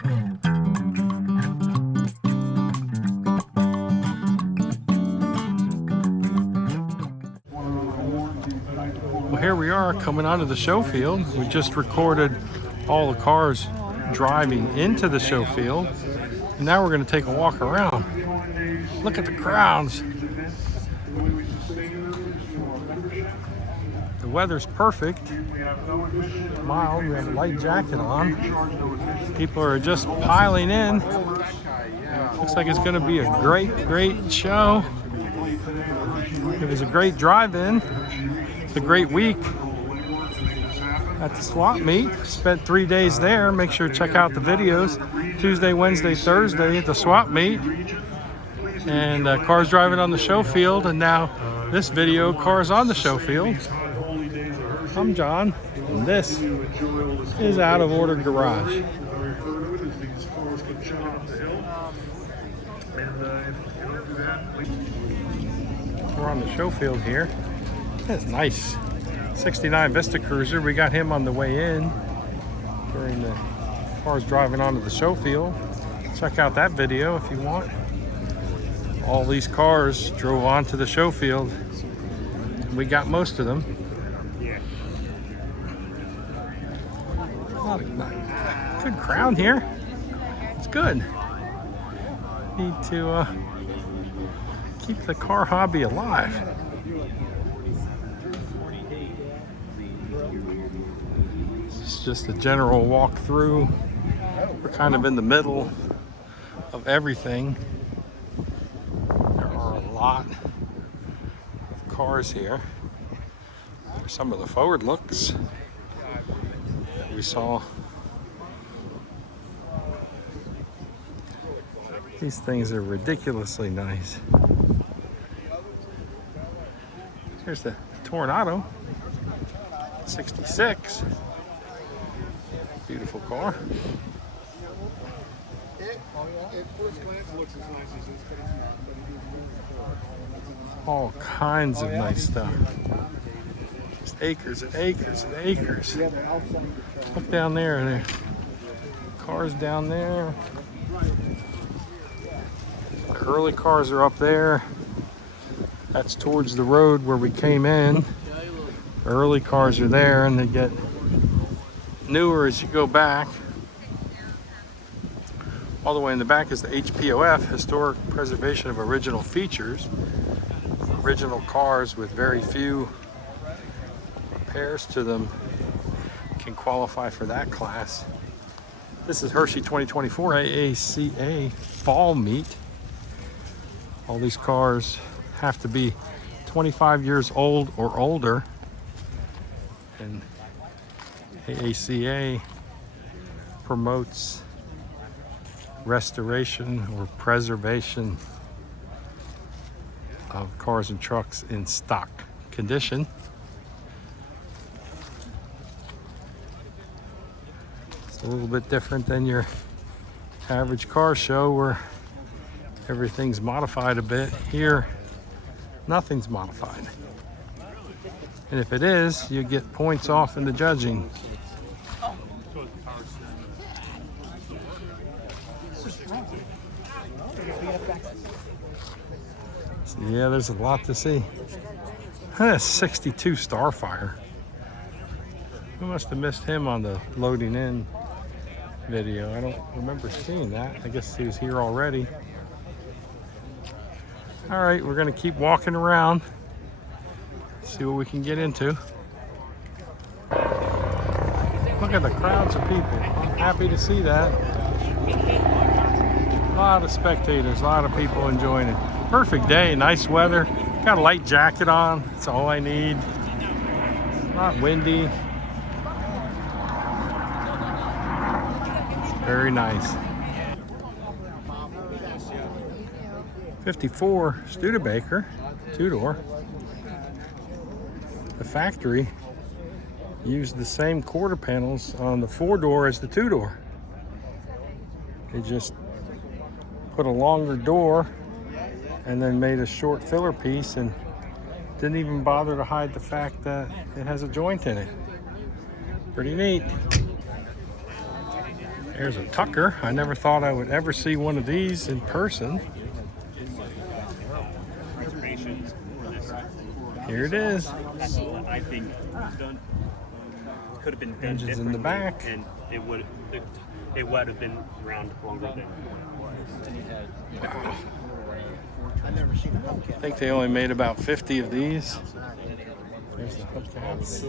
Well, here we are coming onto the show field. We just recorded all the cars driving into the show field. And now we're going to take a walk around. Look at the crowds. The weather's perfect. Mild, we have a light jacket on. People are just piling in. Looks like it's going to be a great show. It was a great drive-in. It's a great week at the swap meet. Spent 3 days there. Make sure to check out the videos. Tuesday, Wednesday, Thursday at the swap meet. And cars driving on the show field. And now this video, cars on the show field. I'm John, and this is Out of Order Garage. We're on the show field here. That's nice. 69 Vista Cruiser. We got him on the way in during the cars driving onto the show field. Check out that video if you want. All these cars drove onto the show field. We got most of them. Good crowd here. It's good. Need to keep the car hobby alive. It's just a general walkthrough. We're kind of in the middle of everything. There are a lot of cars here. There's some of the forward looks that we saw. These things are ridiculously nice. Here's the Tornado 66. Beautiful car. All kinds of nice stuff. Just acres and acres and acres. Look down there, and there cars down there. The early cars are up there. That's towards the road where we came in. Early cars are there, and they get newer as you go back. All the way in the back is the HPOF, Historic Preservation of Original Features. Original cars with very few repairs to them can qualify for that class. This is Hershey 2024 AACA Fall Meet. All these cars have to be 25 years old or older. And AACA promotes restoration or preservation of cars and trucks in stock condition. It's a little bit different than your average car show where everything's modified a bit. Here, nothing's modified. And if it is, you get points off in the judging. So yeah, there's a lot to see. That's 62 Starfire. We must have missed him on the loading in video. I don't remember seeing that. I guess he was here already. All right, we're gonna keep walking around, see what we can get into. Look at the crowds of people. I'm happy to see that. A lot of spectators, a lot of people enjoying it. Perfect day, nice weather. Got a light jacket on, that's all I need. Not windy. Very nice. 54 Studebaker, two-door. The factory used the same quarter panels on the four-door as the two-door. They just put a longer door and then made a short filler piece and didn't even bother to hide the fact that it has a joint in it. Pretty neat. Here's a Tucker. I never thought I would ever see one of these in person. Here it is. I think could have been done Engines in the back. and it would have been around longer than. Wow. I think they only made about 50 of these. There's the hubcaps.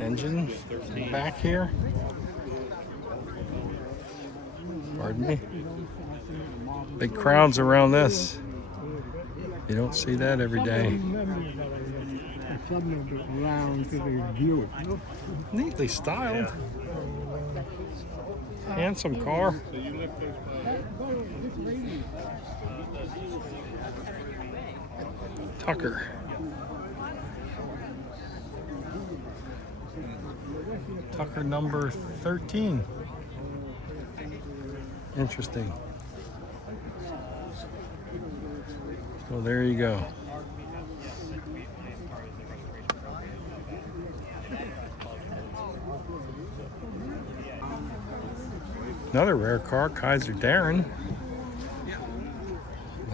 Engine in the back here. Pardon me. Big crowds around this. You don't see that every day. Neatly styled. Handsome car. Tucker. Tucker number 13. Interesting. So there you go. Another rare car, Kaiser Darren,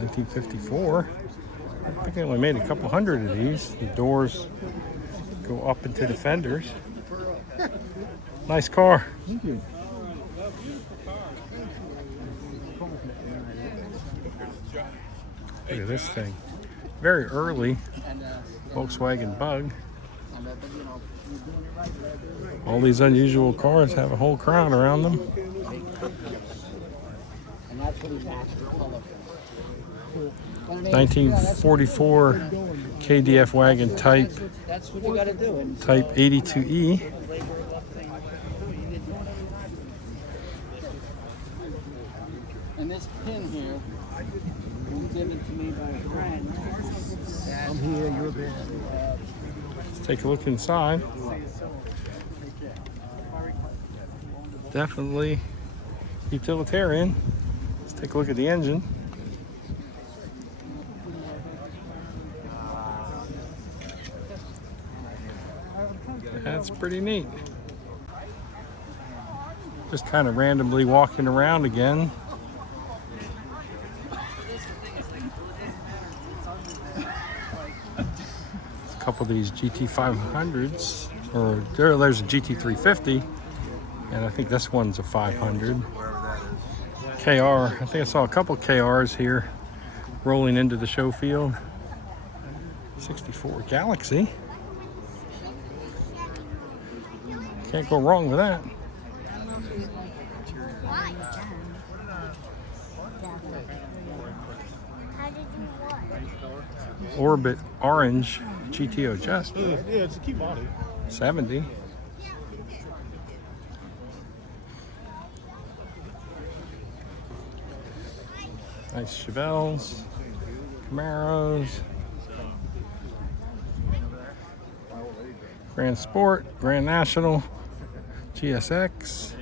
1954. I think they only made a couple hundred of these. The doors go up into the fenders. Nice car. Thank you. Look at this thing. Very early Volkswagen Bug. All these unusual cars have a whole crown around them. 1944 KDF wagon type 82E. And this pin here was given to me by a friend. I'm here, you're there. Let's take a look inside. Definitely utilitarian. Let's take a look at the engine. That's pretty neat. Just kind of randomly walking around again. A couple of these GT500s, or there's a GT350, and I think this one's a 500. KR, I think I saw a couple KRs here rolling into the show field. 64 Galaxy. Can't go wrong with that. Orbit Orange GTO Just. Yeah, it's a key body. 70. Nice Chevelles, Camaros, Grand Sport, Grand National, GSX.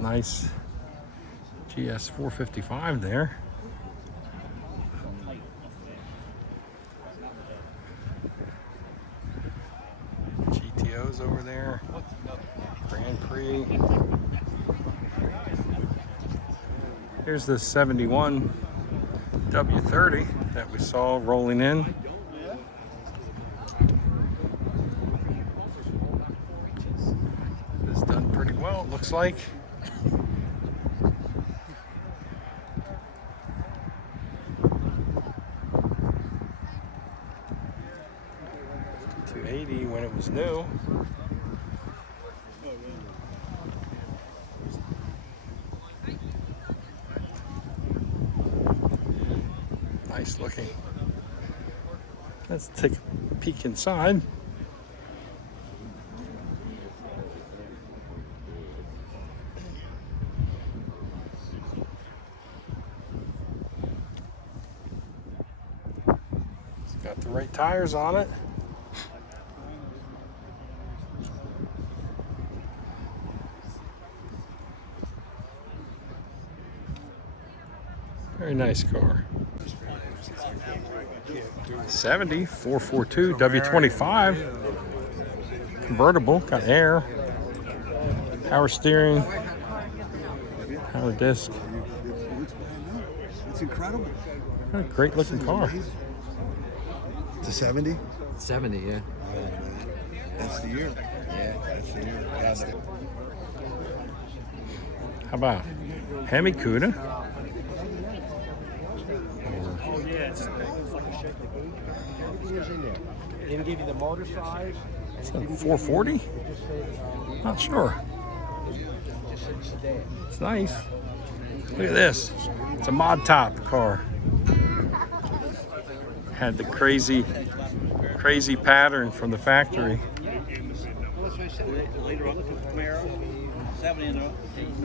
Nice GS 455 there. GTOs over there. Grand Prix. Here's the 71 W30 that we saw rolling in. It's done pretty well, it looks like. $280 when it was new. Nice looking. Let's take a peek inside. It's got the right tires on it. Very nice car. 70 442 W25 convertible. Got air, power steering, power disc. It's incredible. What a great looking car. It's a 70? 70, yeah. That's the year. Yeah, that's the year. That's the... How about Hemi Cuda? Oh yeah, it's Didn't give you the motor size. Is that 440? Not sure. It's nice. Look at this. It's a mod top car. Had the crazy pattern from the factory.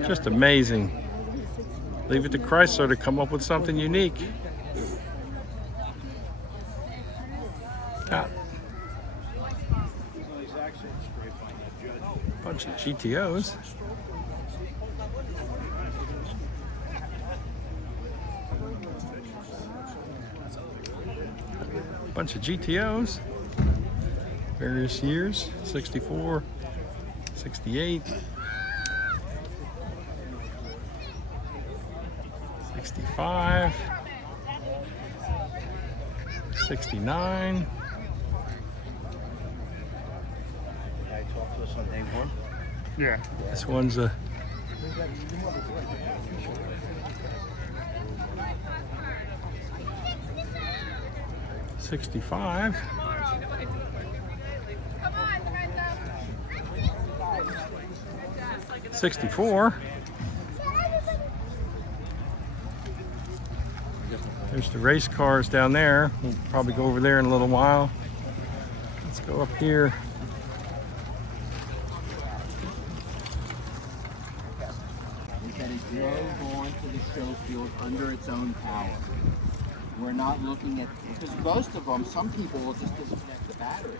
Just amazing. Leave it to Chrysler to come up with something unique. Got a bunch of GTOs. Bunch of GTOs. Various years. 64, 68, 65, 69. yeah. This one's a '65. '64. There's the race cars down there. We'll probably go over there in a little while. Let's go up here. That it drove onto the Showfield under its own power. We're not looking at, because most of them, some people will just disconnect the battery.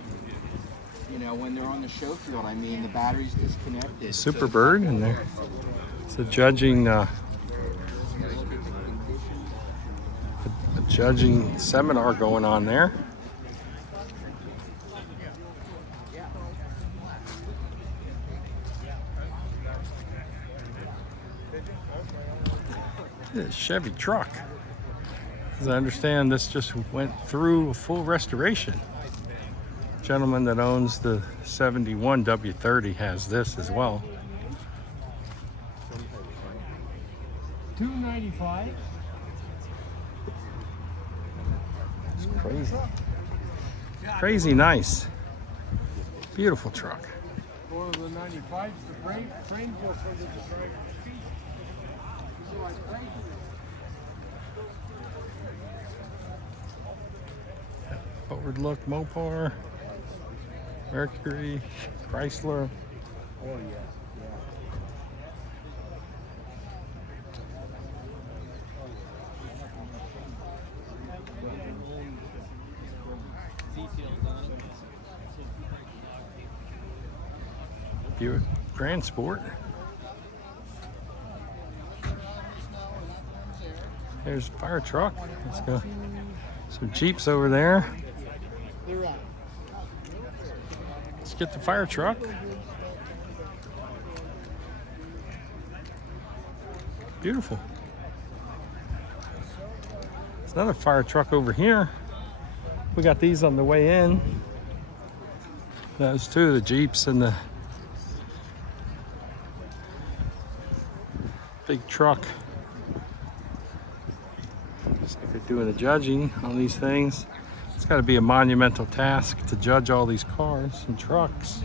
You know, when they're on the Showfield, I mean, the battery's disconnected. Superbird in there. It's a judging seminar going on there. This Chevy truck. As I understand, this just went through a full restoration. Gentleman that owns the 71 W30 has this as well. $295. It's crazy. Crazy nice. Beautiful truck. One of the 95s, the frame just under the driver's feet. Forward look Mopar, Mercury, Chrysler. Oh, yeah. Buick Grand Sport. There's a fire truck. Let's go. Some Jeeps over there. Let's get the fire truck. Beautiful. There's another fire truck over here. We got these on the way in. Those two, the Jeeps and the big truck. Looks like they're doing the judging on these things. It's got to be a monumental task to judge all these cars and trucks.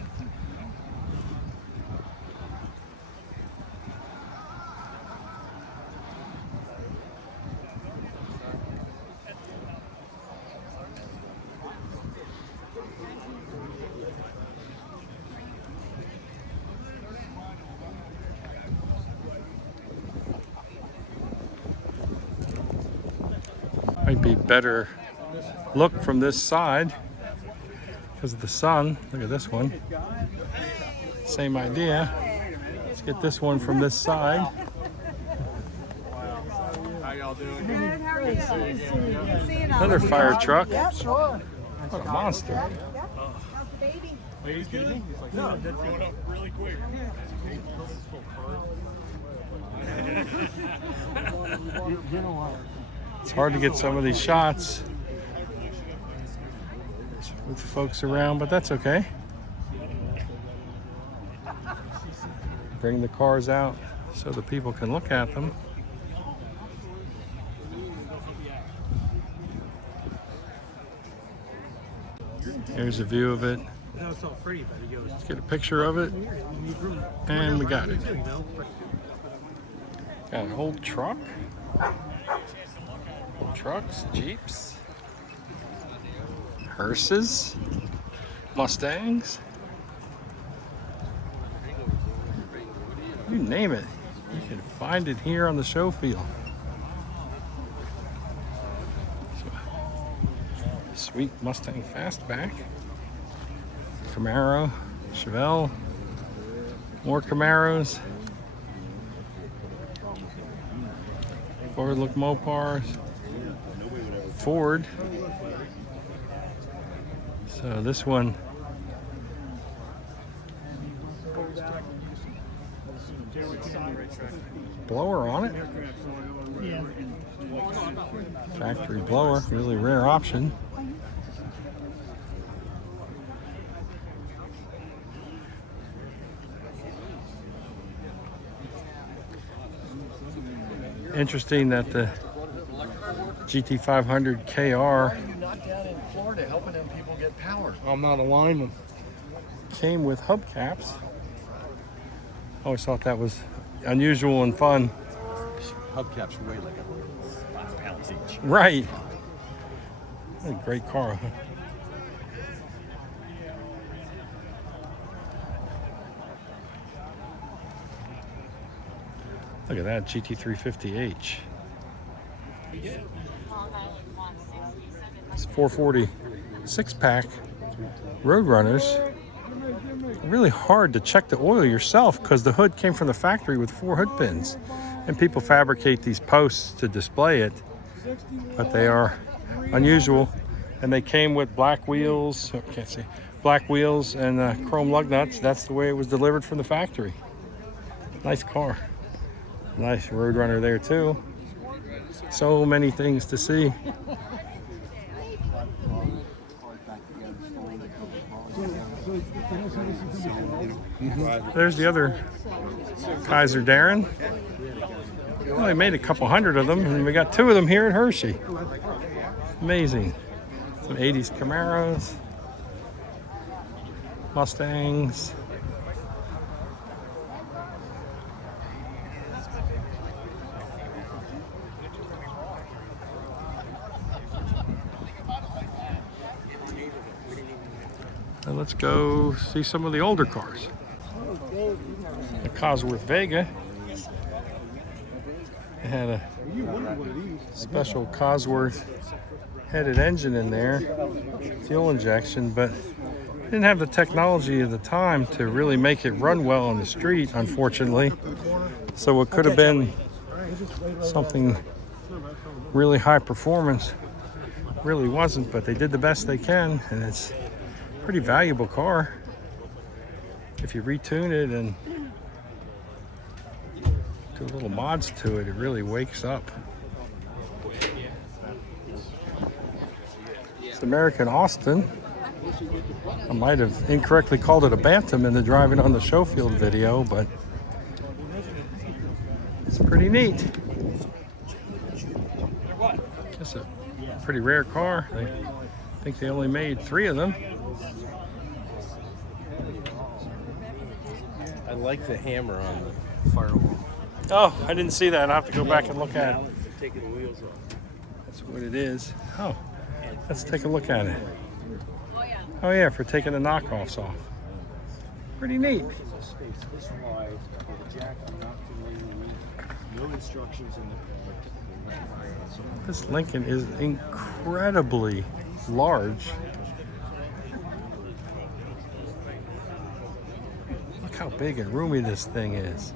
Might be better look from this side because of the sun. Look at this one. Same idea. Let's get this one from this side. How y'all Good, how are you? Seeing all Another of you. fire truck. Yeah, sure. What a monster. Yeah. How's the baby? He's good. No, that's going up really quick. It's hard to get some of these shots with folks around, but that's okay. Bring the cars out so the people can look at them. Here's a view of it. No, it's all free, but he goes. Let's get a picture of it. And we got it. Got an old truck. Old trucks, Jeeps, hearses, Mustangs. You name it. You can find it here on the Showfield. Sweet Mustang Fastback. Camaro, Chevelle, more Camaros, forward-look Mopars, Ford. So this one, blower on it. Factory blower, really rare option. Interesting that the GT500 KR You're not down in Florida helping them people get power. I'm not a lineman. came with hubcaps. Always thought that was unusual and fun. Hubcaps weigh like 5 pounds each. Right. What a great car. Huh? Look at that GT350H. It's 440 6-pack Roadrunners. Really hard to check the oil yourself because the hood came from the factory with 4 hood pins. And people fabricate these posts to display it, but they are unusual. And they came with black wheels, oh, can't see, black wheels and chrome lug nuts. That's the way it was delivered from the factory. Nice car. Nice Roadrunner there too. So many things to see. There's the other Kaiser Darren. Well, they made a couple hundred of them, and we got 2 of them here at Hershey. Amazing. Some 80s Camaros, Mustangs. And let's go see some of the older cars. The Cosworth Vega. It had a special Cosworth headed engine in there, fuel injection, but didn't have the technology at the time to really make it run well on the street, unfortunately. So it could have been something really high performance. Really wasn't, but they did the best they can, and it's a pretty valuable car. If you retune it and do a little mods to it, it really wakes up. It's American Austin. I might have incorrectly called it a Bantam in the driving on the Showfield video, but it's pretty neat. It's a pretty rare car. I think they only made 3 of them. I like the hammer on the firewall. Oh, I didn't see that. I'll have to go back and look at it. Taking the wheels off. That's what it is. Oh, let's take a look at it. Oh yeah, for taking the knockoffs off. Pretty neat. Space this wide with a jack I'm not familiar with. No instructions in the car. This Lincoln is incredibly large. Look how big and roomy this thing is.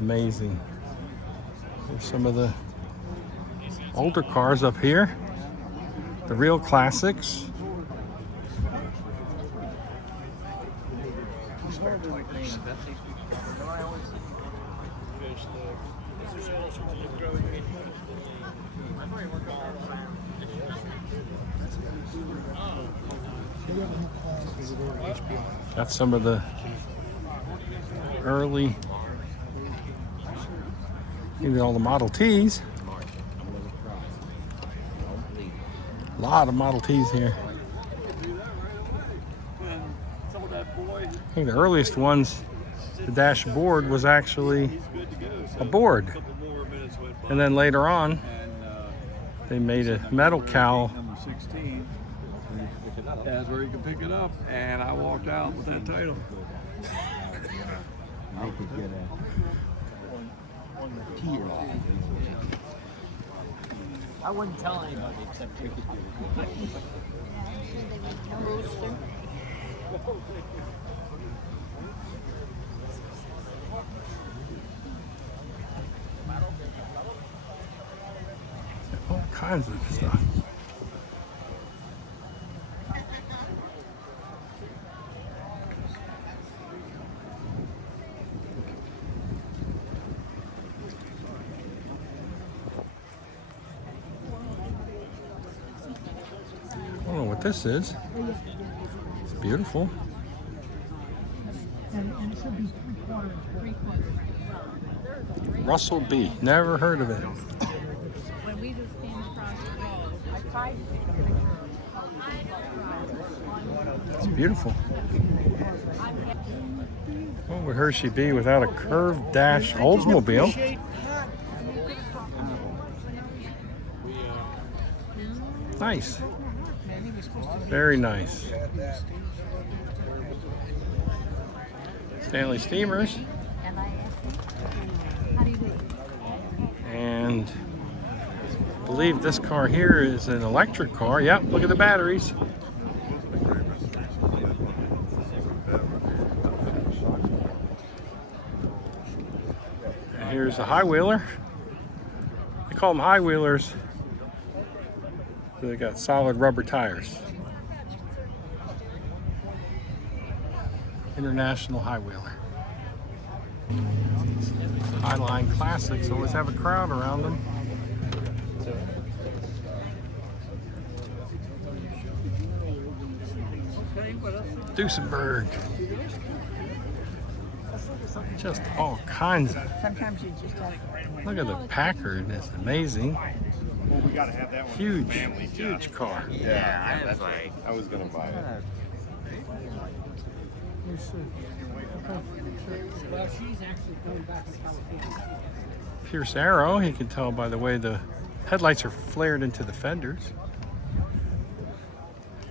Amazing. There's some of the older cars up here. The real classics. That's some of the early, maybe all the Model Ts. A lot of Model Ts here. I think the earliest ones, the dashboard was actually a board. And then later on, they made a metal cowl. Number 16. That's where you can pick it up, and I walked out with that title. I could get a tier. I wouldn't tell anybody except you. All kinds of stuff. I don't know what this is. It's beautiful. Russell B. Never heard of it. When we just came across the road, I tried to take a picture. It's beautiful. What would Hershey be without a curved dash Oldsmobile? Nice. Very nice. Stanley Steamers. And I believe this car here is an electric car. Yep, look at the batteries. And here's a high-wheeler. They call them high-wheelers. They got solid rubber tires. International high-wheeler. Highline Classics always have a crowd around them. Duesenberg. Just all kinds of. Sometimes you just have to. Look at the Packard. It's amazing. Well, we got to have that one. Huge, huge car. Yeah, I was like, I was gonna buy it. Well, she's actually going back to California. Pierce Arrow, you can tell by the way the headlights are flared into the fenders.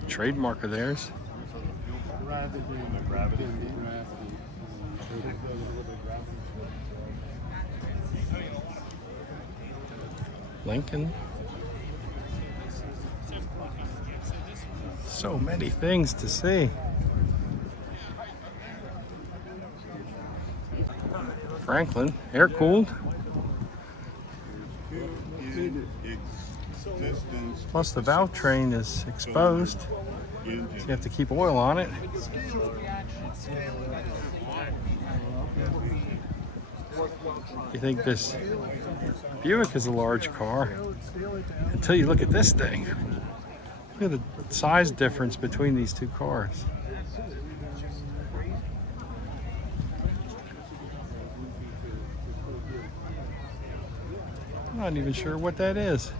Trademark of theirs. Lincoln. So many things to see. Franklin, air-cooled. Plus the valve train is exposed, so you have to keep oil on it. You think this Buick is a large car until you look at this thing. Look at the size difference between these two cars. I'm not even sure what that is.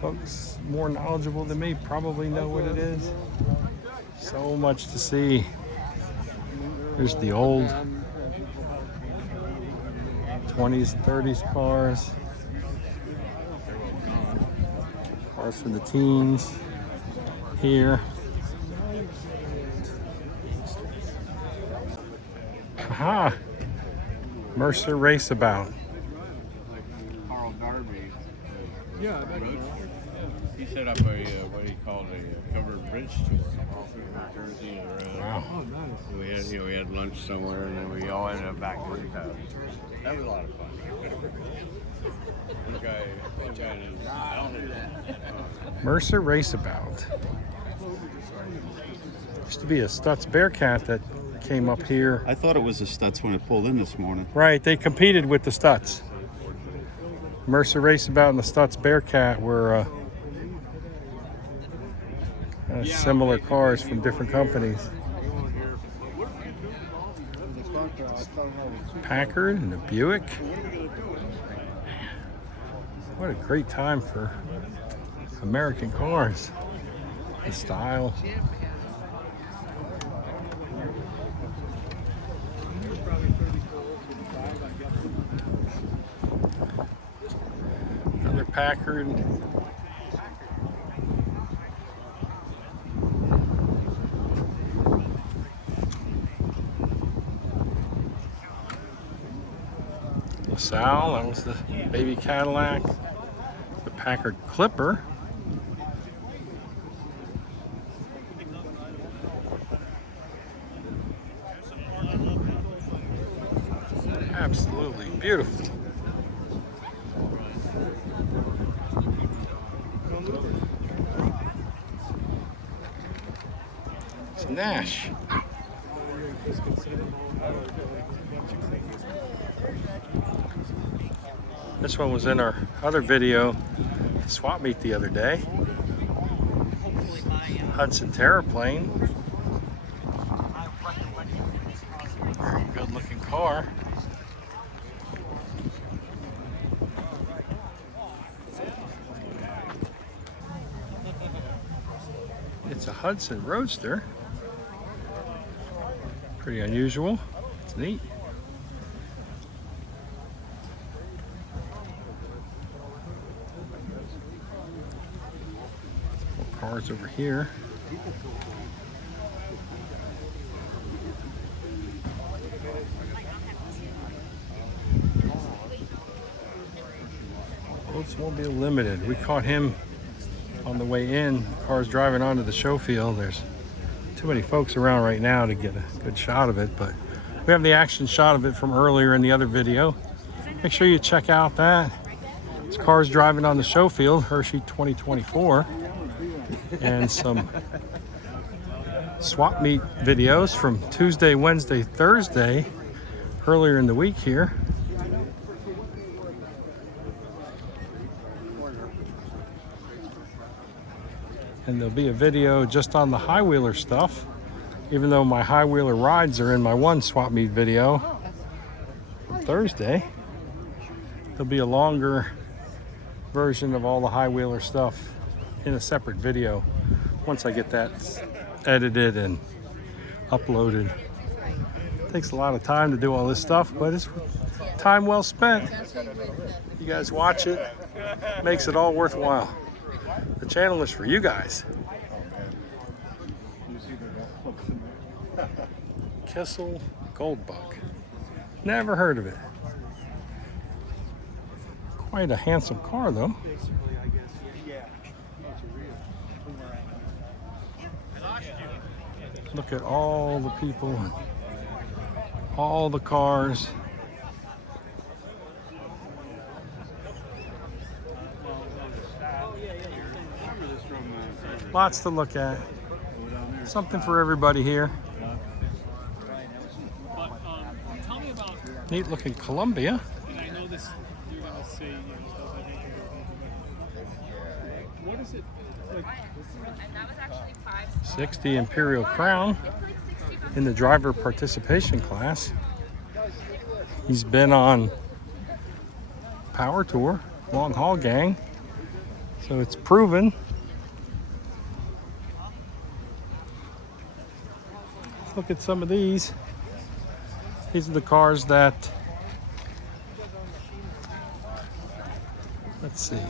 Folks more knowledgeable than me probably know what it is. So much to see. Here's the old 20s and 30s cars. Cars for the teens here. Aha! Mercer Raceabout. Carl Darby. Yeah, I bet. He set up a what he called a covered bridge tour all through New Jersey and around. Wow. Oh, nice. We had we had lunch somewhere, and then we all ended up back to his house. That was a lot of fun. One guy named Mercer Raceabout. Used to be a Stutz Bearcat that came up here. I thought it was a Stutz when it pulled in this morning. Right, they competed with the Stutz. Mercer Raceabout and the Stutz Bearcat were similar cars from different companies. Packard and a Buick. What a great time for American cars. The style. Another Packard. LaSalle, that was the baby Cadillac. The Packard Clipper. Absolutely beautiful. It's Nash. This one was in our other video, swap meet the other day. Hudson Terraplane. Very good looking car. It's a Hudson Roadster. Pretty unusual. It's neat. More cars over here. Oldsmobile Limited. We caught him on the way in. Cars driving onto the Showfield. There's too many folks around right now to get a good shot of it, but we have the action shot of it from earlier in the other video. Make sure you check out that. It's cars driving on the Showfield, Hershey 2024, and some swap meet videos from Tuesday, Wednesday, Thursday, earlier in the week here. And there'll be a video just on the high wheeler stuff, even though my high wheeler rides are in my one swap meet video on Thursday. There'll be a longer version of all the high wheeler stuff in a separate video once I get that edited and uploaded. It takes a lot of time to do all this stuff, but it's time well spent. You guys watch it, makes it all worthwhile. The channel is for you guys. Kissel Goldbuck. Never heard of it. Quite a handsome car though. Look at all the people and all the cars. Lots to look at. Something for everybody here. Tell me about. Neat looking Columbia. And I know this. You're gonna say, you know, stuff like that. What is it like? And that was actually 60 Imperial Crown in the driver participation class. He's been on Power Tour, Long Haul Gang, so it's proven. Let's look at some of these. These are the cars that, let's see.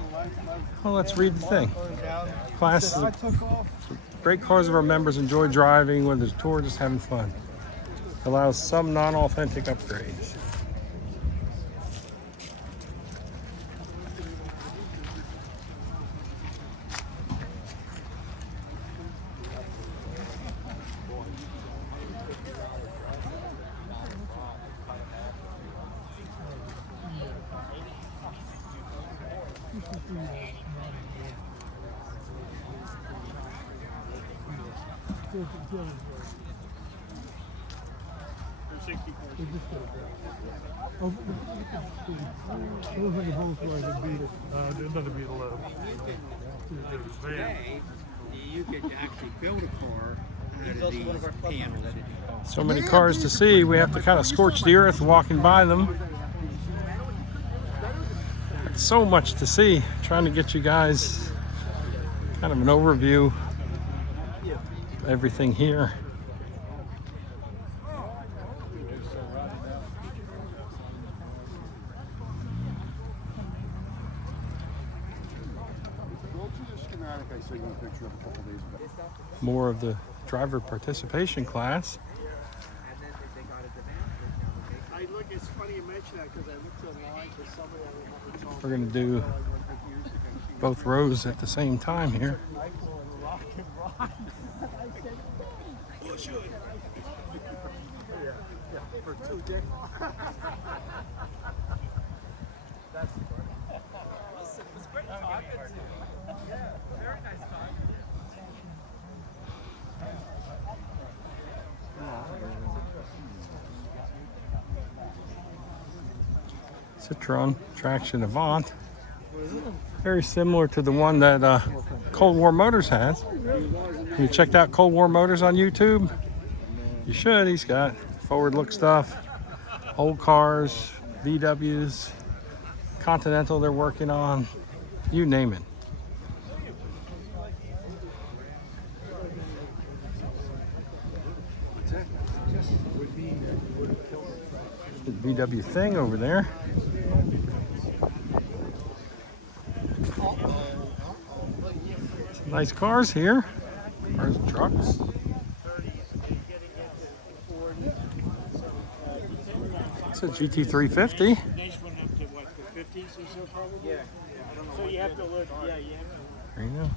Oh, let's read the thing. Class is great cars of our members enjoy driving, whether it's a tour or just having fun. Allows some non-authentic upgrades. Or 60 cars. Today, you could actually build a car out of these panels. So many cars to see, we have to kind of scorch the earth walking by them. So much to see. Trying to get you guys kind of an overview of everything here. More of the driver participation class. Look, it's funny you mention that because I looked online for somebody I remember talking We're going to do both rows at the same time here. for 2 decades. That's listen, it was great talking to you. Yeah, very nice talking. Citroen Traction Avant. Very similar to the one that Cold War Motors has. Have you checked out Cold War Motors on YouTube? You should. He's got forward look stuff, old cars, VWs, Continental they're working on, you name it. The VW thing over there. Some nice cars here. Cars and trucks. It's a GT350. Next one up to what, the 50s or so probably? Yeah. I don't know. So you have to look, yeah, you have to. There you go.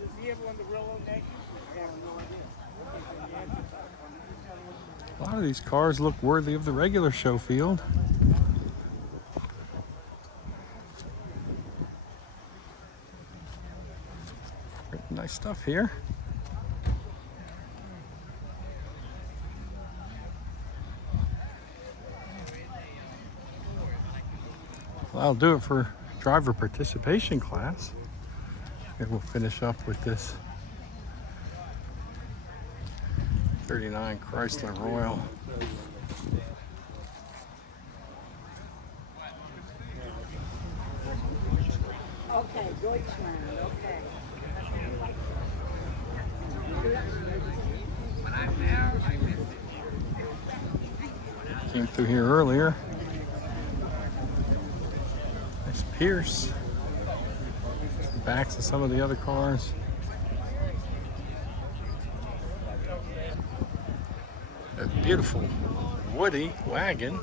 Does he have one the railroad next? I have no idea. A lot of these cars look worthy of the regular Showfield. Nice stuff here. Well, that'll do it for driver participation class. And we'll finish up with this 39 Chrysler Royal. Okay, Deutschland, okay. Came through here earlier. Nice Pierce. Backs of some of the other cars. A beautiful Woody wagon.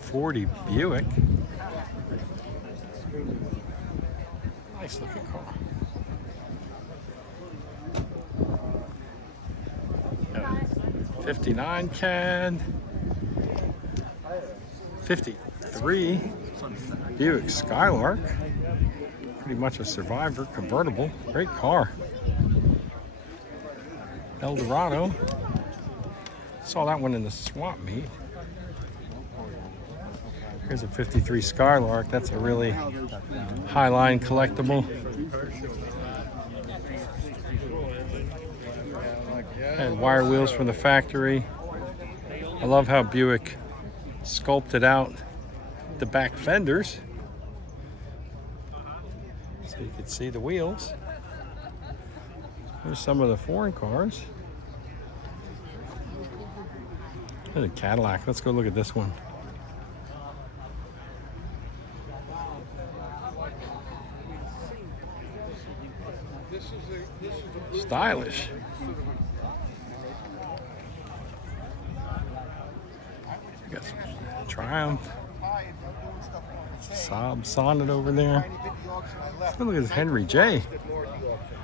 '40 Buick. Nice looking car. 59 CAD. 53 Buick Skylark. Pretty much a survivor convertible. Great car. Eldorado. Saw that one in the swap meet. Here's a 53 Skylark. That's a really high-line collectible. And wire wheels from the factory. I love how Buick sculpted out the back fenders so you can see the wheels. Here's some of the foreign cars. There's a Cadillac. Let's go look at this one. Stylish. We got some Triumph. Saab Sonnet over there. Let's look at this Henry J.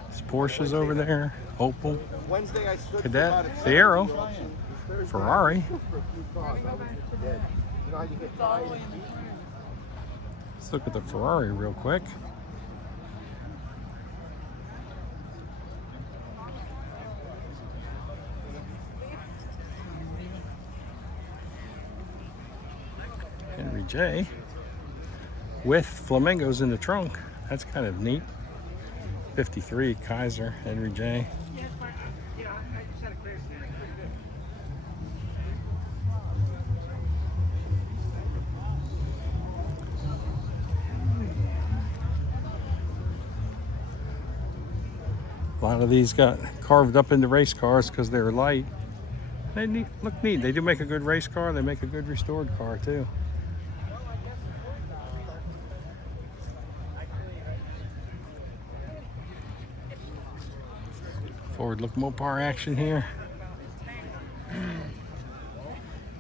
This Porsche's over there. Opel. Cadet. Fiero. Ferrari. Let's look at the Ferrari real quick. Henry J. with flamingos in the trunk. That's kind of neat. 53 Kaiser Henry J. A lot of these got carved up into race cars because they're light. They look neat. They do make a good race car. They make a good restored car too. Ford look Mopar action here.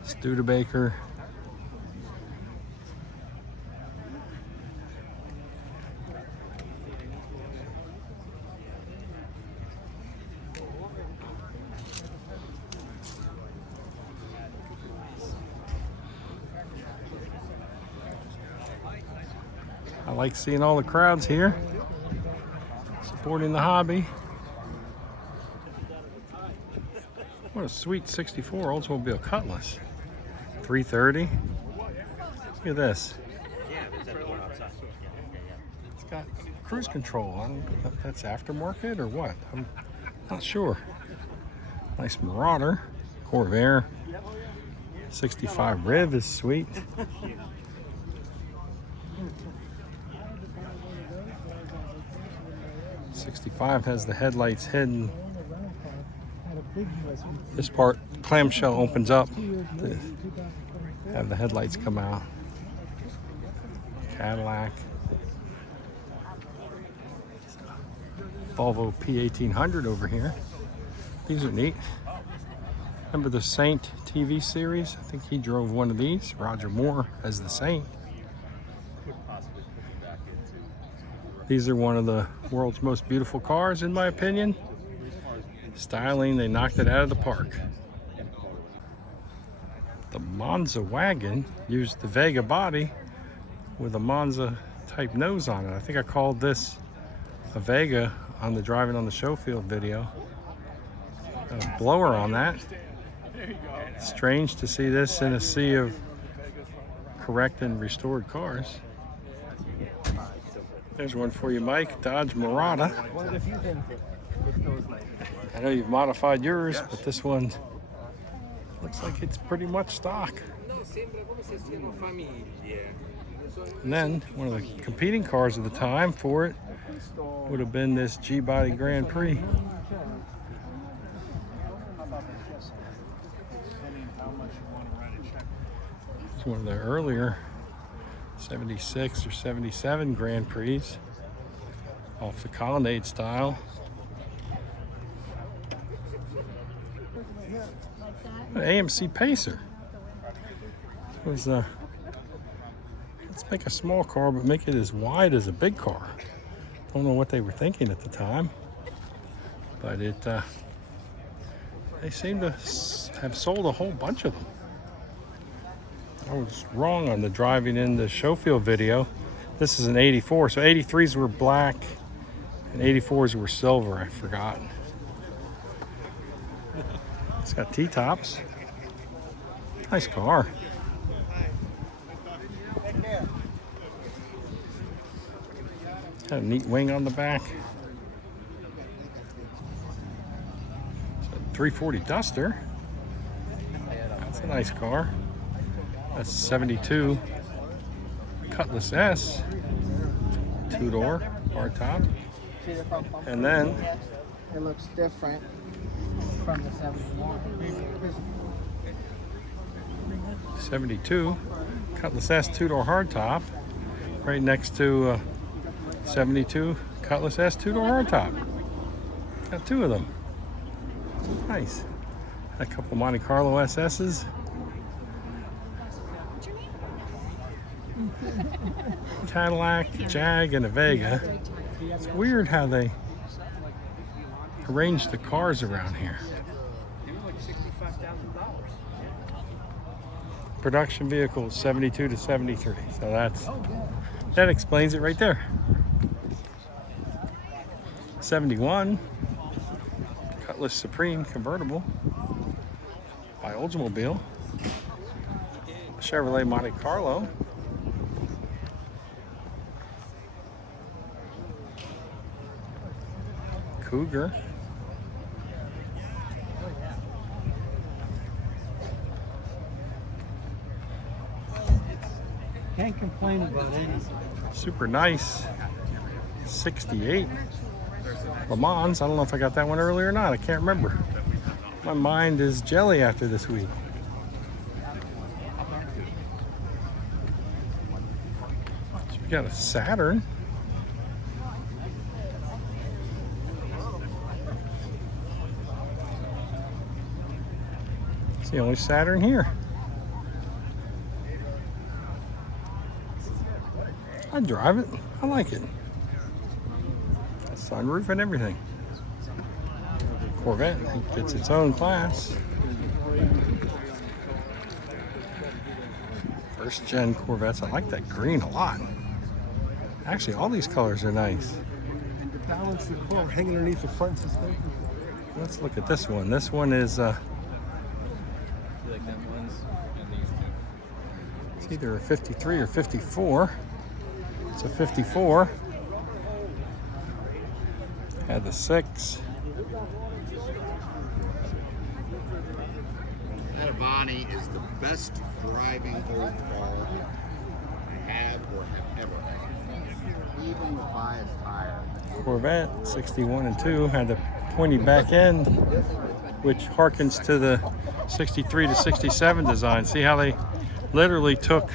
Studebaker. I like seeing all the crowds here supporting the hobby. What a sweet 64 Oldsmobile Cutlass. 330. Look at this. It's got cruise control. I don't know if that's aftermarket or what. I'm not sure. Nice Marauder. Corvair. 65 Riv is sweet. 65 has the headlights hidden. This part, clamshell opens up to have the headlights come out. Cadillac. Volvo P1800 over here. These are neat. Remember the Saint TV series? I think he drove one of these. Roger Moore as the Saint. These are one of the world's most beautiful cars, in my opinion. Styling, they knocked it out of the park. The Monza wagon used the Vega body with a Monza type nose on it. I think I called this a Vega on the Driving on the Showfield video. Got a blower on that. Strange to see this in a sea of correct and restored cars. There's one for you, Mike. Dodge Murata. I know you've modified yours, but this one looks like it's pretty much stock. And then one of the competing cars of the time for it would have been this G-Body Grand Prix. It's one of the earlier 76 or 77 Grand Prix off the Colonnade style. An AMC Pacer. It was let's make a small car but make it as wide as a big car. Don't know what they were thinking at the time, but it they seem to have sold a whole bunch of them. I was wrong on the driving in the Showfield video. This is an 84, so 83s were black and 84s were silver, I forgot. It's got T-tops. Nice car. Got a neat wing on the back. It's a 340 Duster. That's a nice car. That's 72 Cutlass S, two-door, hardtop. And then it looks different from the 71. 72 Cutlass S two-door hardtop, right next to 72 Cutlass S two-door hardtop. Got two of them. Nice. A couple Monte Carlo SS's. Cadillac, Jag, and a Vega. It's weird how they arrange the cars around here. Production vehicles 72 to 73. So that's That explains it right there. 71 Cutlass Supreme convertible by Oldsmobile. Chevrolet Monte Carlo. Cougar. Can't complain about it. Super nice. 68. Le Mans. I don't know if I got that one early or not. I can't remember. My mind is jelly after this week. So we got a Saturn. It's the only Saturn here. I drive it. I like it. Sunroof and everything. Corvette gets its own class. First gen Corvettes. I like that green a lot. Actually, all these colors are nice. And to balance the car hanging underneath the front suspension. Let's look at this one. This one is it's either a 53 or 54. It's a 54. Had the 6. That Avani is the best driving old car I have or have ever had. Even with bias tire. Corvette 61 and 2 had the pointy back end, which harkens to the 63 to 67 design. See how they literally took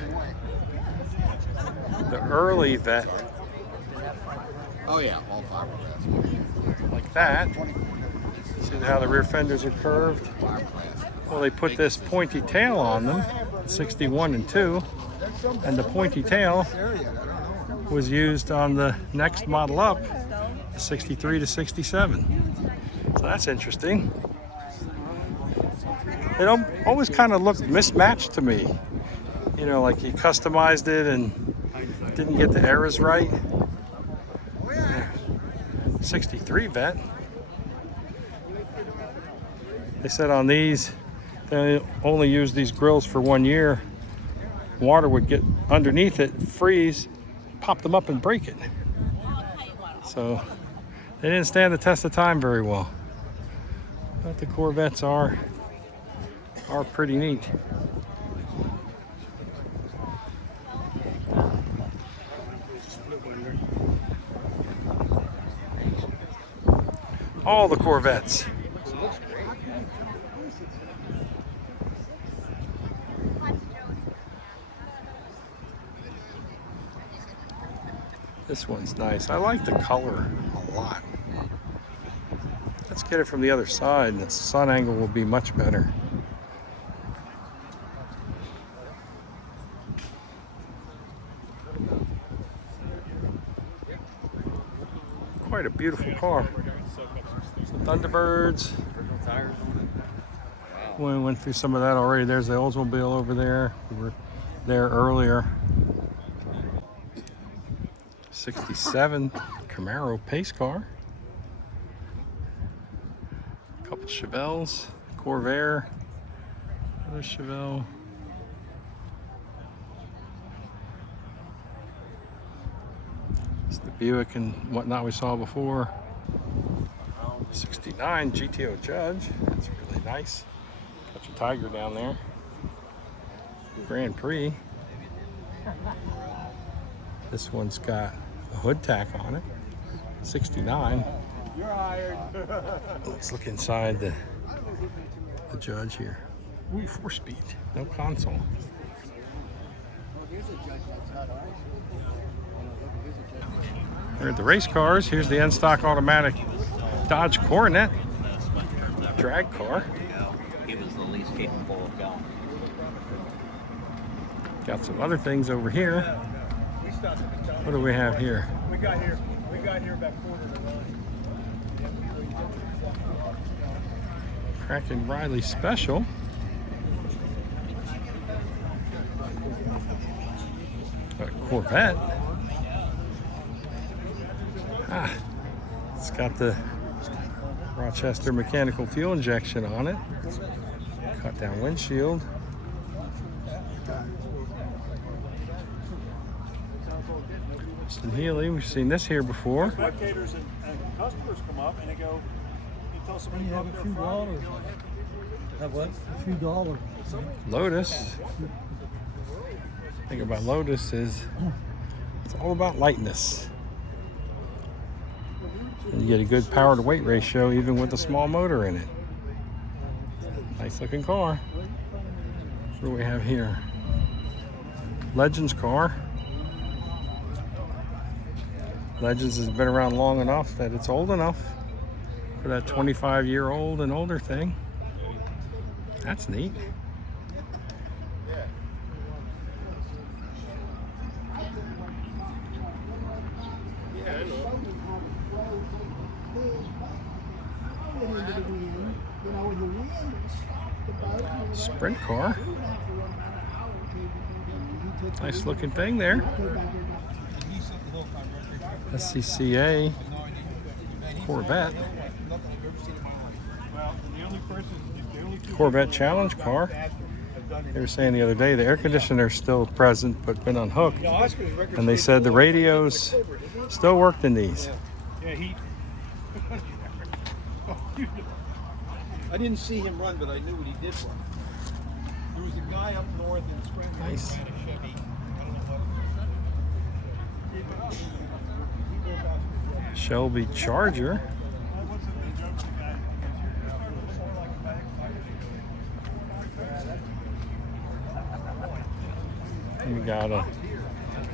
the early Vette Oh yeah, all fiberglass. like that. See how the rear fenders are curved? Well, they put this pointy tail on them, 61 and 2, and the pointy tail was used on the next model up, 63 to 67. So that's interesting. It always kind of looked mismatched to me. You know, like he customized it and didn't get the errors right. 63 Vette. They said on these, they only use these grills for 1 year. Water would get underneath it, freeze, pop them up and break it. So they didn't stand the test of time very well. But the Corvettes are pretty neat. All the Corvettes. This one's nice. I like the color a lot. Let's get it from the other side. The sun angle will be much better. Quite a beautiful car. Some Thunderbirds. We went through some of that already. There's the Oldsmobile over there. We were there earlier. 67 Camaro pace car. A couple Chevelles, Corvair, another Chevelle. It's the Buick and whatnot we saw before. 69 GTO Judge. That's really nice. Got your Tiger down there. Grand Prix. This one's got a hood tack on it. 69. You're hired. Let's look inside the Judge here. Ooh, 4-speed. No console. We're at the race cars. Here's the end stock automatic Dodge Coronet drag car. He was the least capable of going. Got some other things over here. What do we have here? We got here about quarter to 9. Kraken Riley Special. A Corvette. It's got the Rochester mechanical fuel injection on it. Cut down windshield. Austin Healy, we've seen this here before. Spectators and customers come up and they go, you tell somebody You have a few dollars. Have what? A few dollars. Lotus. The thing about Lotus is it's all about lightness. And you get a good power to weight ratio even with a small motor in it. Nice looking car. What do we have here? Legends car. Legends has been around long enough that it's old enough for that 25-year-old and older thing. That's neat. Sprint car. Nice looking thing there. SCCA Corvette. Corvette challenge car. They were saying the other day the air conditioner's still present but been unhooked. And they said the radios still worked in these. I didn't see him run, but I knew what he did run. There was a guy up north in Springfield. Nice. Shelby Charger. And we got a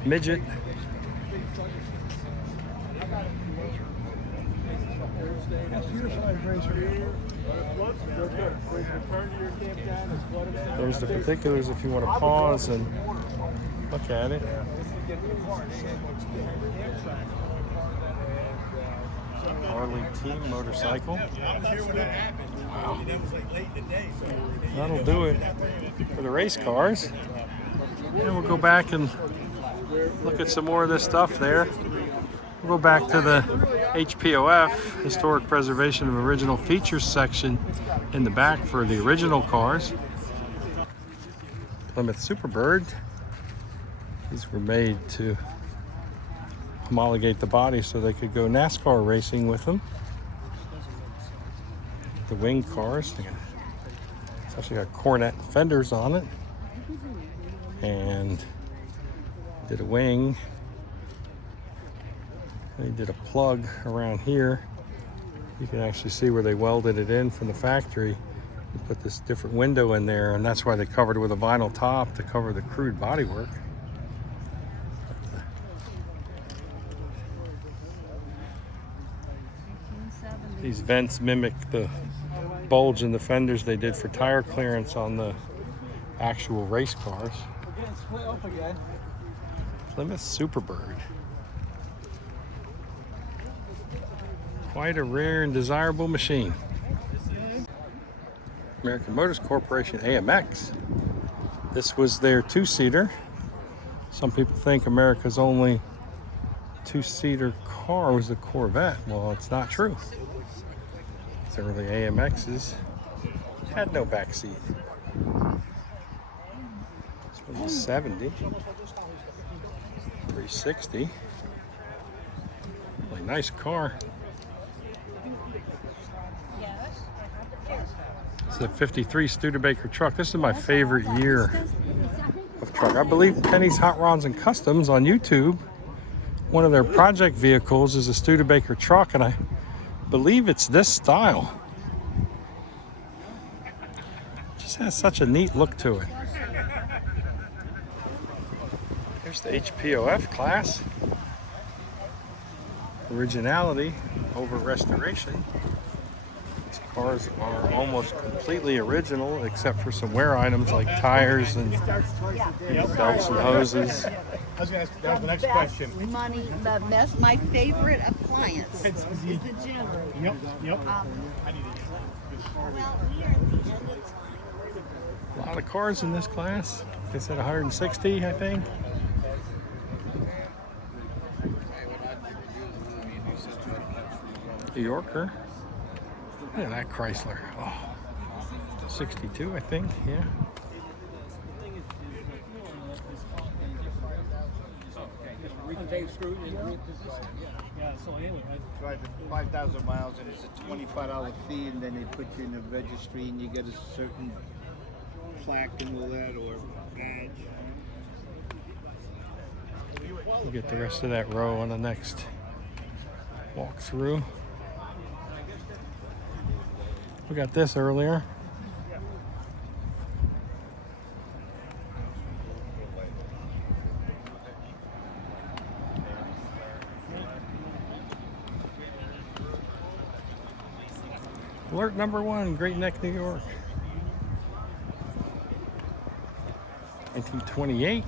midget. There's the particulars if you want to pause and look at it. Harley team motorcycle. Wow. That'll do it for the race cars. And we'll go back and look at some more of this stuff there. We'll go back to the HPOF, Historic Preservation of Original Features section in the back for the original cars. Plymouth Superbird. These were made to homologate the body so they could go NASCAR racing with them. The winged cars. It's actually got cornet fenders on it. And did a wing. They did a plug around here. You can actually see where they welded it in from the factory. You put this different window in there, and that's why they covered it with a vinyl top to cover the crude bodywork. These vents mimic the bulge in the fenders they did for tire clearance on the actual race cars. Plymouth Superbird. Quite a rare and desirable machine. American Motors Corporation AMX. This was their two-seater. Some people think America's only two-seater car was the Corvette. Well, it's not true. These early AMXs had no back seat. This was a 70, 360. Really nice car. It's a 53 Studebaker truck. This is my favorite year of truck. I believe Penny's Hot Rods and Customs on YouTube, one of their project vehicles is a Studebaker truck, and I believe it's this style. It just has such a neat look to it. Here's the HPOF class. Originality over restoration. These cars are almost completely original except for some wear items like tires and belts and hoses. I was going to ask, that was the next question. Money, that's my favorite appliance, is the gym. Yep. Well, here at the end it's A lot of cars in this class. They said 160, I think. New Yorker. Look at that Chrysler. Oh, 62, I think. Yeah. Yeah, so anyway, Drive it 5,000 miles and it's a $25 fee, and then they put you in the registry and you get a certain plaque and all that, or badge. We'll get the rest of that row on the next walkthrough. We got this earlier. Alert number 1, Great Neck, New York. 1928.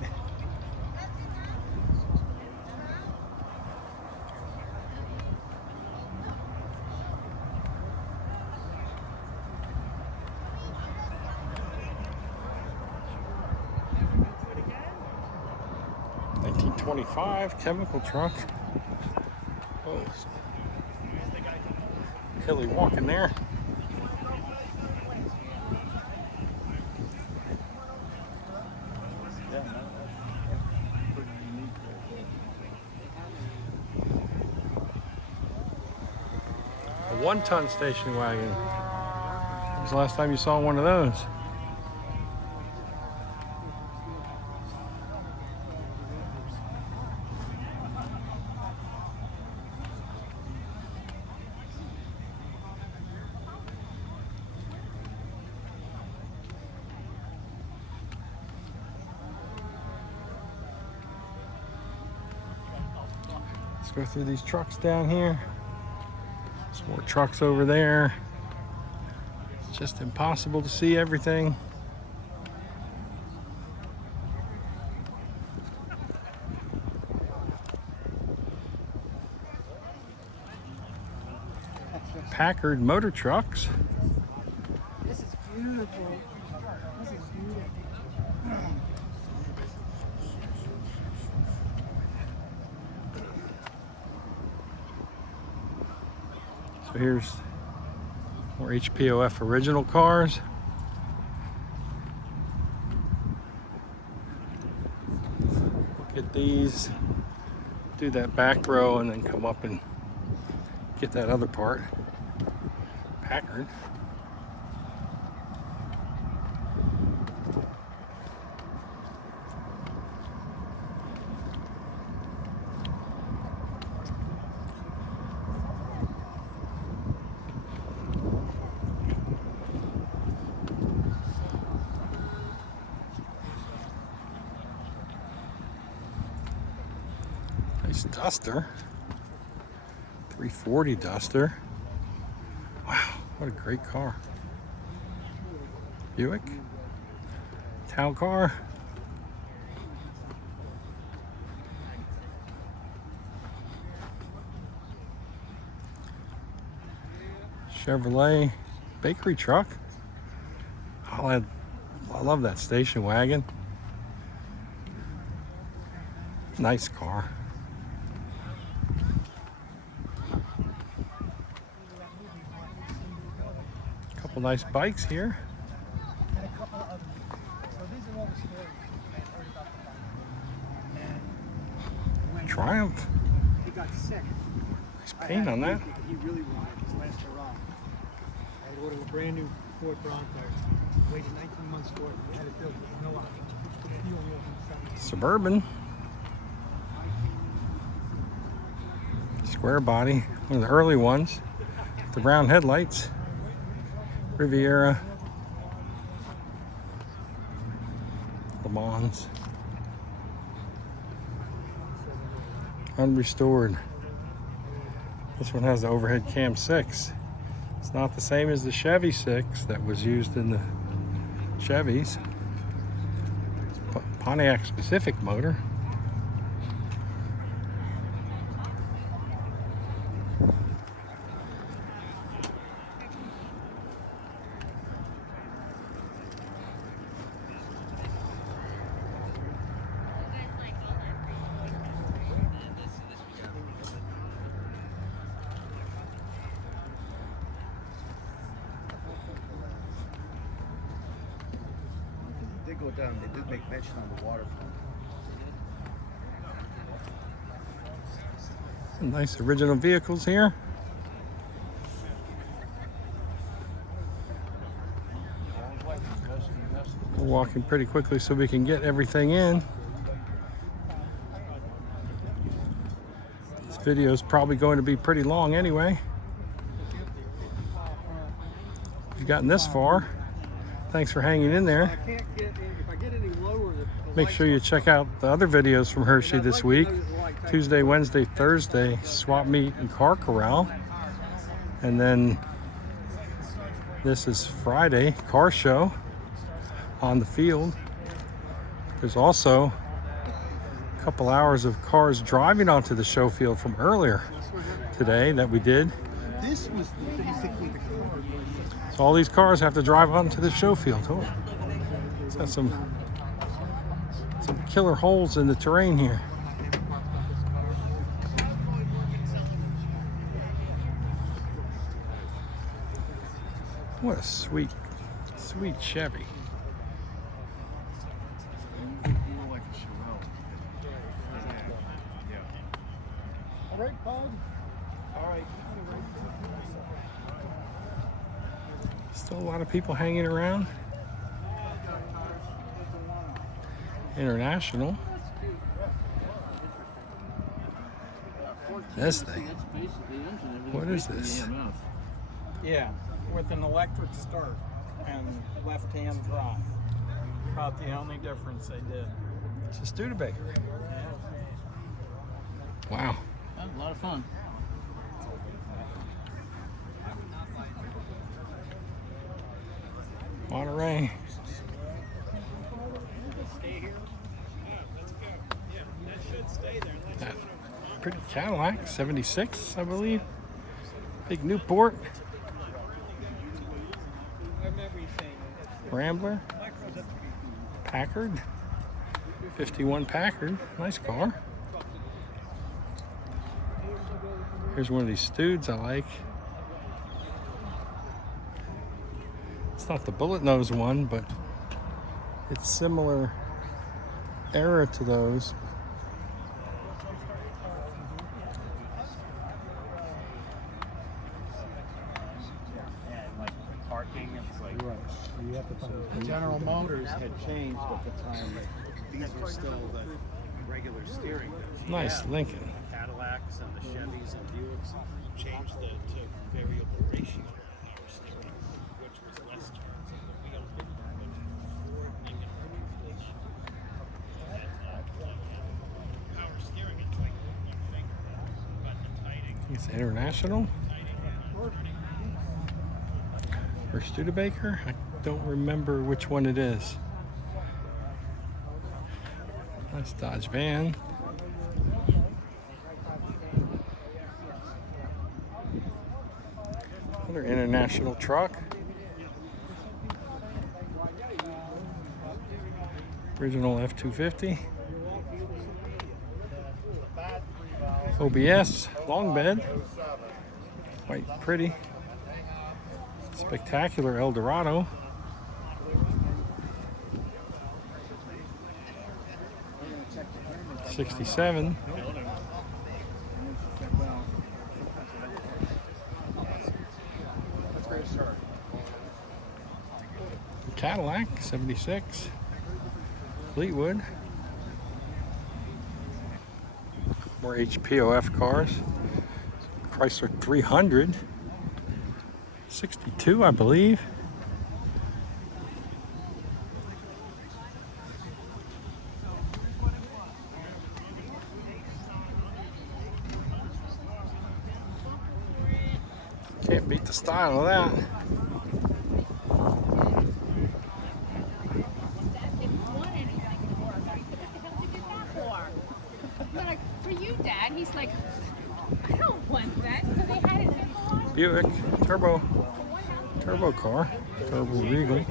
.25 chemical truck. Oh, hilly walking there. A 1-ton station wagon. When was the last time you saw one of those? Let's go through these trucks down here. Some more trucks over there. It's just impossible to see everything. Packard motor trucks. This is beautiful. This is beautiful. So here's more HPOF original cars. Look at these. Do that back row and then come up and get that other part. Packard. Nice Duster. 340 Duster. Wow, what a great car. Buick. Town car. Chevrolet bakery truck. I love that station wagon. Nice car. Couple nice bikes here. Triumph. He got sick. Nice paint on that. He really wanted his last hurrah. I had ordered a brand new Ford Bronco. Waited 19 months for it. We had it built with no option. Suburban. Square body. One of the early ones. The brown headlights. Riviera. Le Mans. Unrestored. This one has the overhead cam 6. It's not the same as the Chevy 6 that was used in the Chevys. It's Pontiac specific motor. did go down. They did make mention on the water pump. Some nice original vehicles here. We're walking pretty quickly so we can get everything in. This video is probably going to be pretty long anyway. If you've gotten this far, thanks for hanging in there. Make sure you check out the other videos from Hershey this week. Tuesday, Wednesday, Thursday, swap meet and car corral. And then this is Friday, car show on the field. There's also a couple hours of cars driving onto the show field from earlier today that we did. This was basically the cover. So all these cars have to drive onto the show field. Oh, it's got some killer holes in the terrain here. What a sweet, sweet Chevy. All right, Bob. All right. Still a lot of people hanging around. International. This thing. What is this? Yeah, with an electric start and left-hand drive. About the only difference they did. It's a Studebaker. Wow. That was a lot of fun. Monterey. That pretty Cadillac, 76, I believe. Big Newport. Rambler. Packard. 51 Packard. Nice car. Here's one of these Studes I like. It's not the bullet nose one, but it's similar era to those. General Motors had changed at the time. These were still the regular steering wheels. Nice Lincoln. The Cadillacs and the Chevys and Buicks changed to variable ratio power steering, which was less turns in the wheel, which Ford making a reputation. And power steering, it's like one finger, button tightening. It's International. Or Studebaker? I don't remember which one it is. Nice Dodge van. Another International truck. Original F-250. OBS, long bed. Quite pretty. Spectacular Eldorado. '67. Cadillac, 76. Fleetwood. More HPOF cars. Chrysler 300. 62, I believe. Can't beat the style of that. For you, Dad, he's like, I don't want that. So they had it in the car. Buick turbo car, turbo Regal.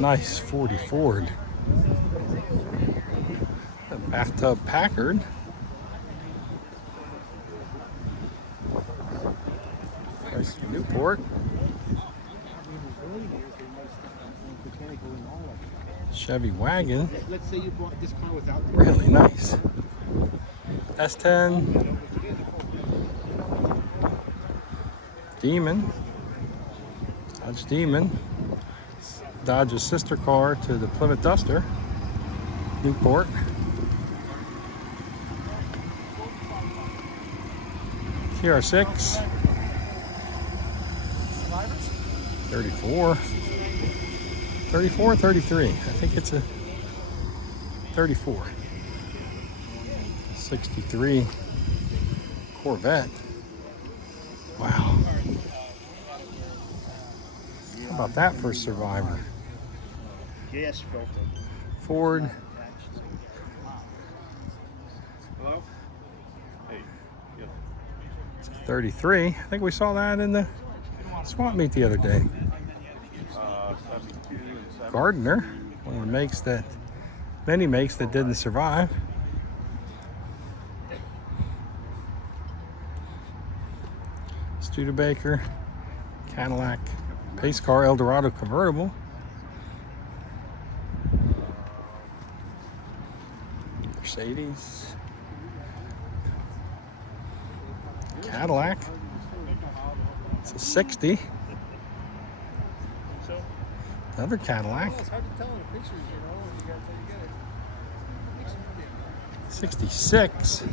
Nice 40 Ford. A bathtub Packard. Nice Newport. Chevy wagon. Let's say you bought this car without the Really nice. S10. Demon. Dodge Demon. Dodge's sister car to the Plymouth Duster. Newport. TR6. 34. 34 or 33? I think it's a 34. 63 Corvette. Wow. How about that for a Survivor? Gas filter. Ford. Hello? Hey. Yeah. 33. I think we saw that in the swap meet the other day. 72 and 7. Gardner, one of the makes that, many makes that didn't survive. Studebaker, Cadillac, pace car, Eldorado convertible. Mercedes, Cadillac. It's a 60. Another Cadillac. It's hard to tell in the pictures, you know, you gotta get it. 66.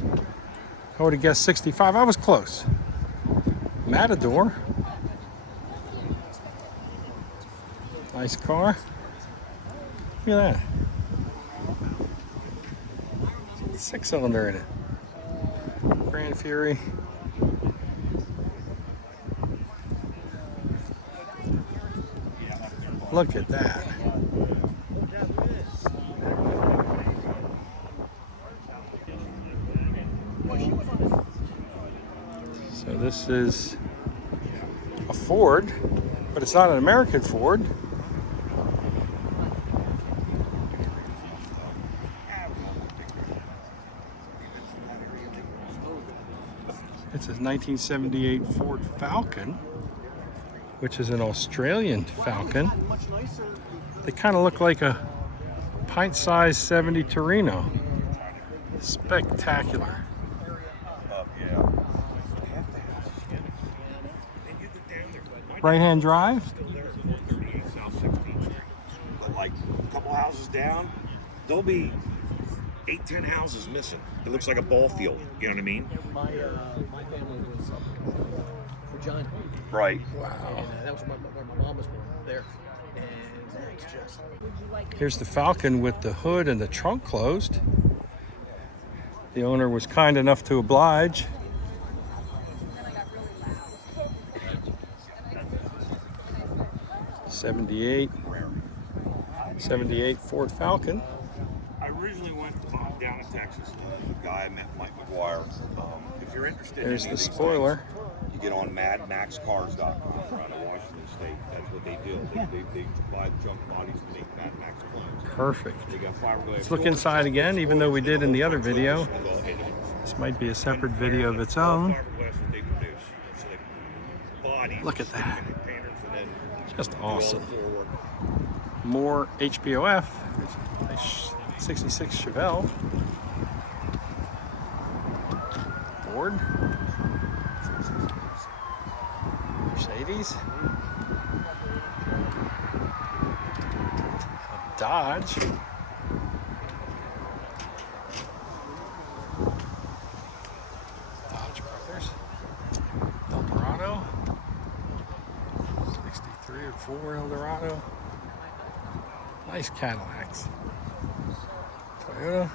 I would have guessed 65. I was close. Matador. Nice car. Look at that. 6-cylinder in it. Grand Fury. Look at that. So this is a Ford, but it's not an American Ford. It's a 1978 Ford Falcon, which is an Australian Falcon. They kind of look like a pint-sized 70 Torino. Spectacular. Right-hand drive. Like a couple houses down, there'll be 8-10 houses missing. It looks like a ball field. You know what I mean? My family was for John. Right. Wow. And that was where my mom was born, there. And it's just... Here's the Falcon with the hood and the trunk closed. The owner was kind enough to oblige. '78 Ford Falcon. I originally went down to Texas. The guy I met, Mike McGuire. If you're interested There's in the these spoiler. things, you get on MadMaxCars.com out of Washington State. That's what they do. They buy junk bodies and make Mad Max clones. Perfect. They got fiberglass. Let's look inside again, even though we did in the other video. This might be a separate video of its own. Look at that. Just awesome. More HPOF. 66 Chevelle. Ford. Mercedes. Dodge. Dodge Brothers. Eldorado. 63 or 4 Eldorado. Nice Cadillacs. Toyota.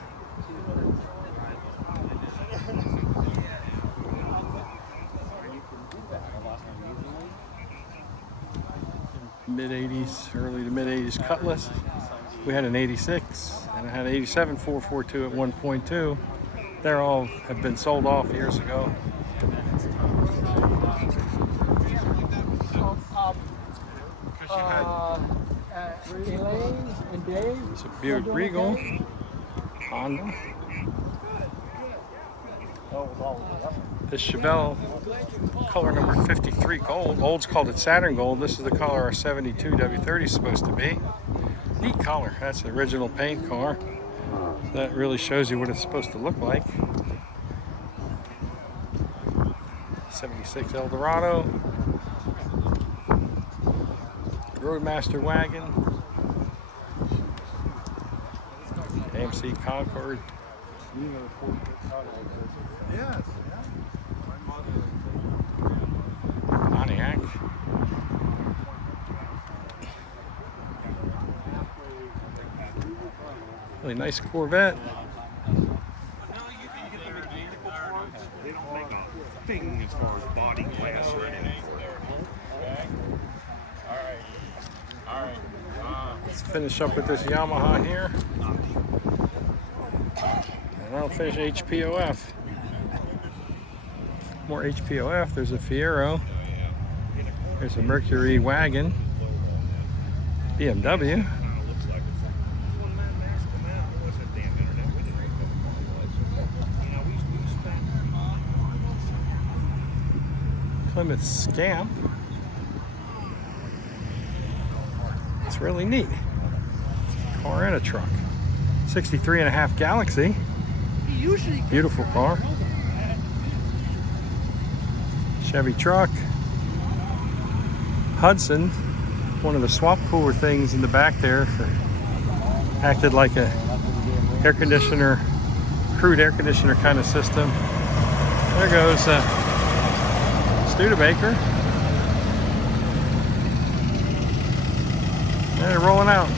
Mid-80s, early to mid-80s Cutlass. We had an 86 and I had an 87 442 at 1.2. They're all have been sold off years ago. Elaine and Dave. It's a Buick Regal. Honda. This Chevelle, color number 53 gold. Old's called it Saturn gold. This is the color our 72 W30 is supposed to be. Neat color. That's the original paint car. So that really shows you what it's supposed to look like. 76 Eldorado. Roadmaster wagon. AMC Concord. Yes. Pontiac. Really nice Corvette. They don't make a thing as far as body glass or anything. Let's finish up with this Yamaha here. And I'll finish HPOF. More HPOF. There's a Fiero. There's a Mercury wagon. BMW. Plymouth Scamp. It's really neat. Car and a truck. 63.5 Galaxy. Beautiful car. Chevy truck. Hudson. One of the swap cooler things in the back there. Acted like a air conditioner, crude air conditioner kind of system. There goes Studebaker. They're rolling out.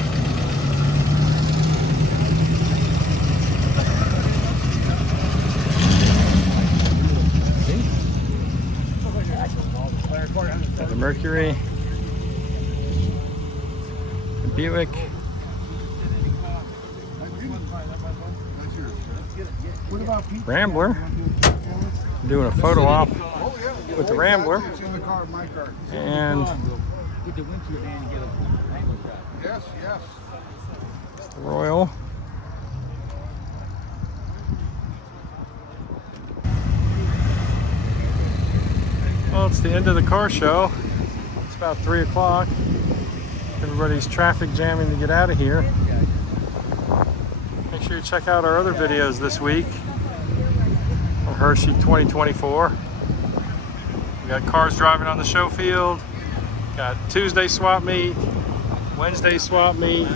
Got the Mercury, the Buick, Rambler. Doing a photo op with the Rambler. And Yes, yes. the Royal. Well, it's the end of the car show. It's about 3 o'clock. Everybody's traffic jamming to get out of here. Make sure you check out our other videos this week on Hershey 2024. We got cars driving on the Showfield. Got Tuesday swap meet, Wednesday swap meet,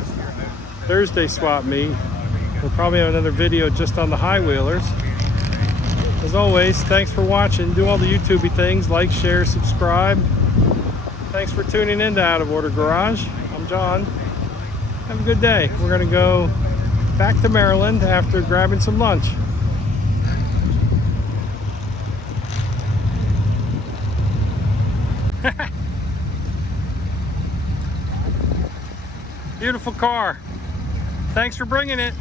Thursday swap meet. We'll probably have another video just on the high wheelers. As always, thanks for watching. Do all the YouTubey things, like, share, subscribe. Thanks for tuning in to Out of Order Garage. I'm John. Have a good day. We're gonna go back to Maryland after grabbing some lunch. Beautiful car. Thanks for bringing it.